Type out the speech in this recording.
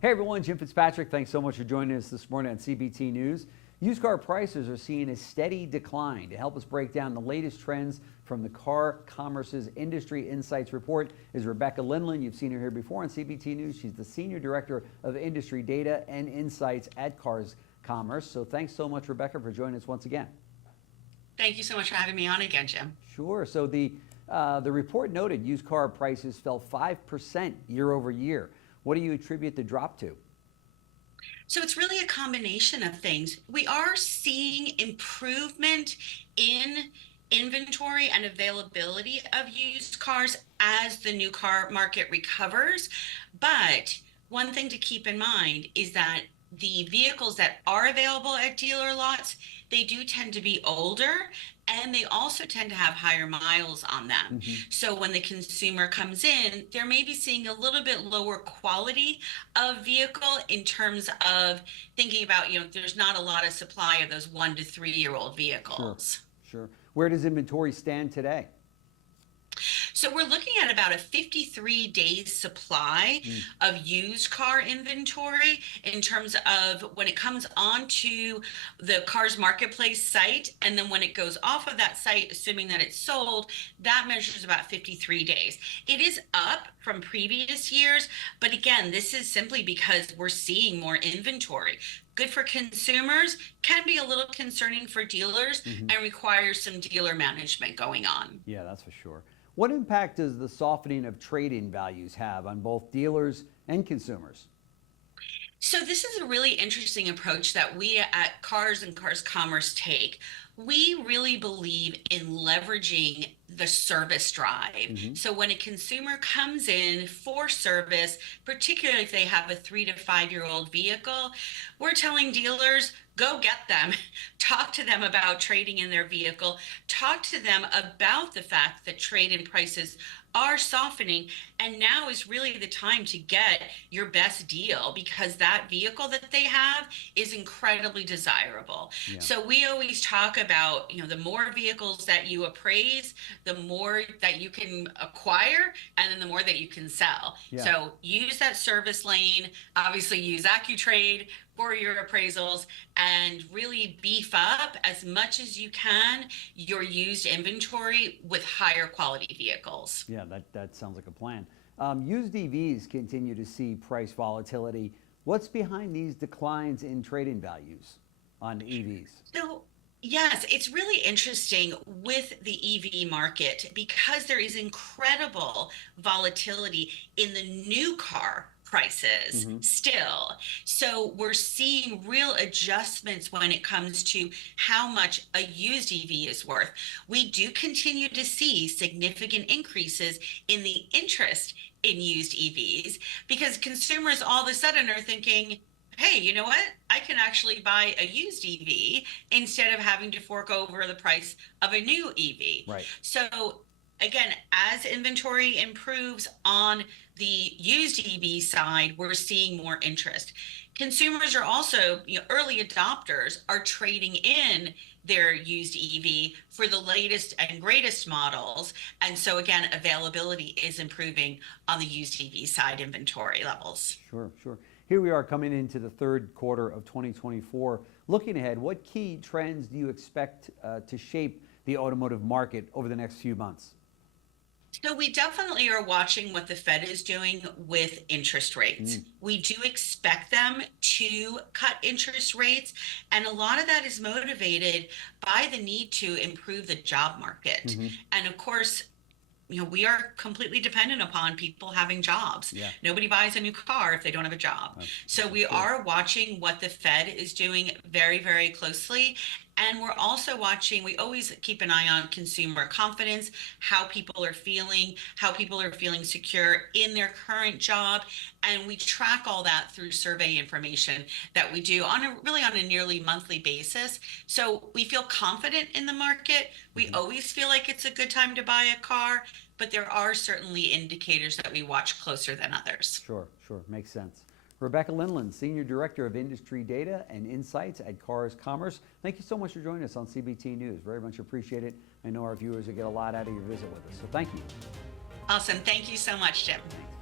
Hey everyone, Jim Fitzpatrick. Thanks so much for joining us this morning on CBT News. Used car prices are seeing a steady decline. To help us break down the latest trends from the Car Commerce's Industry Insights Report is Rebecca Lindland. You've seen her here before on CBT News. She's the Senior Director of Industry Data and Insights at Cars Commerce. So thanks so much, Rebecca, for joining us once again. Thank you so much for having me on again, Jim. Sure. So the report noted used car prices fell 5% year over year. What do you attribute the drop to? So it's really a combination of things. We are seeing improvement in inventory and availability of used cars as the new car market recovers. But one thing to keep in mind is that the vehicles that are available at dealer lots, they do tend to be older, and they also tend to have higher miles on them. So when the consumer comes in, they're maybe seeing a little bit lower quality of vehicle in terms of thinking about, there's not a lot of supply of those 1 to 3 year old vehicles. Sure. Where does inventory stand today? So we're looking at about a 53 days supply of used car inventory in terms of when it comes onto the Cars Marketplace site, and then when it goes off of that site, assuming that it's sold, that measures about 53 days. It is up from previous years, but again, this is simply because we're seeing more inventory. Good for consumers, can be a little concerning for dealers, and requires some dealer management going on. Yeah, that's for sure. What impact does the softening of trade-in values have on both dealers and consumers? So this is a really interesting approach that we at Cars and Cars Commerce take. We really believe in leveraging the service drive. So when a consumer comes in for service, particularly if they have a 3 to 5 year old vehicle, we're telling dealers, go get them, talk to them about trading in their vehicle, talk to them about the fact that trade-in prices are softening, and now is really the time to get your best deal because that vehicle that they have is incredibly desirable. So we always talk about, the more vehicles that you appraise, the more that you can acquire, and then the more that you can sell. So use that service lane, obviously use AccuTrade for your appraisals, and really beef up as much as you can your used inventory with higher quality vehicles. Yeah, that sounds like a plan. Used EVs continue to see price volatility. What's behind these declines in trade-in values on EVs? So, yes, it's really interesting with the EV market because there is incredible volatility in the new car prices still. So we're seeing real adjustments when it comes to how much a used EV is worth. We do continue to see significant increases in the interest in used EVs because consumers all of a sudden are thinking, hey, you know what? I can actually buy a used EV instead of having to fork over the price of a new EV. Right. So again, as inventory improves on the used EV side, we're seeing more interest. Consumers are also, early adopters are trading in their used EV for the latest and greatest models. And so again, availability is improving on the used EV side inventory levels. Sure. Here we are coming into the third quarter of 2024. Looking ahead, what key trends do you expect to shape the automotive market over the next few months? So we definitely are watching what the Fed is doing with interest rates. We do expect them to cut interest rates, and a lot of that is motivated by the need to improve the job market. And of course, we are completely dependent upon people having jobs. Nobody buys a new car if they don't have a job. So we are watching what the Fed is doing very, very closely. And we're also watching, we always keep an eye on consumer confidence, how people are feeling secure in their current job. And we track all that through survey information that we do on a nearly monthly basis. So we feel confident in the market. We always feel like it's a good time to buy a car, but there are certainly indicators that we watch closer than others. Sure. Makes sense. Rebecca Lindland, Senior Director of Industry Data and Insights at Cars Commerce. Thank you so much for joining us on CBT News. Very much appreciate it. I know our viewers will get a lot out of your visit with us, so thank you. Awesome. Thank you so much, Jim. Thanks.